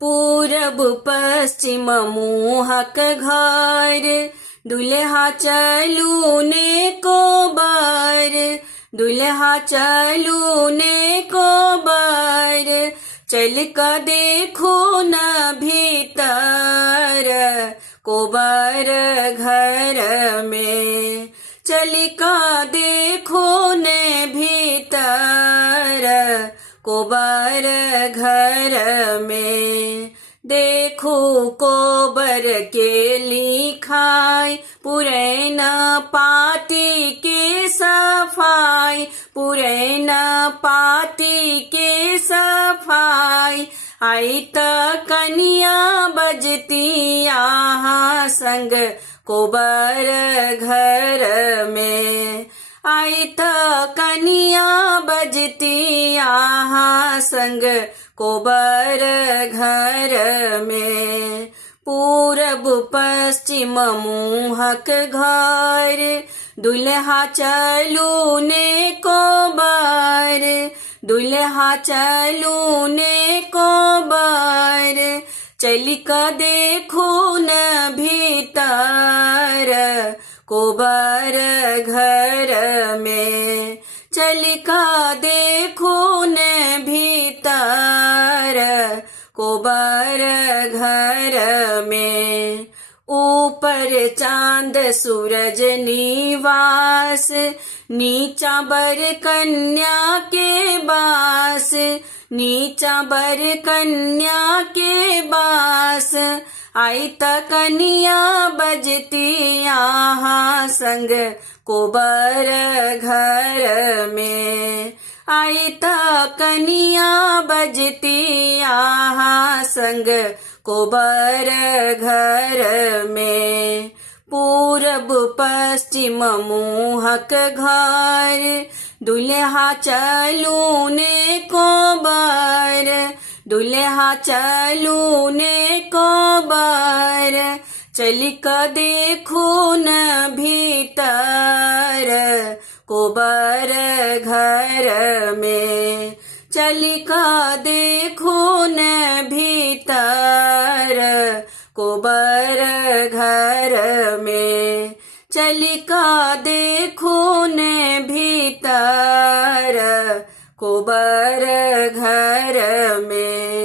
पूरब पश्चिम मुहक घर, दुल्हा चलू ने को बार, दुल्हा चलू ने को बार, चल का देखो न भीतर, कोबर घर में, चल का देखो न भीतर, कोबर घर में। देखो कोबर के लिखाई, पुरैन पाती के सफाई, पुरैन पाती के सफाई, आई त कनिया बजती यहाँ संग, कोबर घर में, आई त कनिया बजती यहाँ संग, कोबर घर में। पूरब पश्चिम मुहक घर, दुल्हा चलू ने को बार, दुल्हा चलू ने को बार, चल का देखो न भीतर, कोबर घर में, चल का देखो न भीतर, कोबर घर में। ऊपर चांद सूरज निवास, नीचा बर कन्या के बास, नीचा बर कन्या के बास, आई त कनिया बजती यहाँ संग, कोबर घर में, आई त कनिया बजती यहाँ संग, कोबर घर में। पूरब पश्चिम मुहक घर, दुल्हा चलू ने को बार, दुल्हा चलू ने को बार, चल का देखो न भीतर, कोबर घर में, चल का देखो न भीतर, कोबर घर में, चल का देखो न भीतर, कोबर घर में।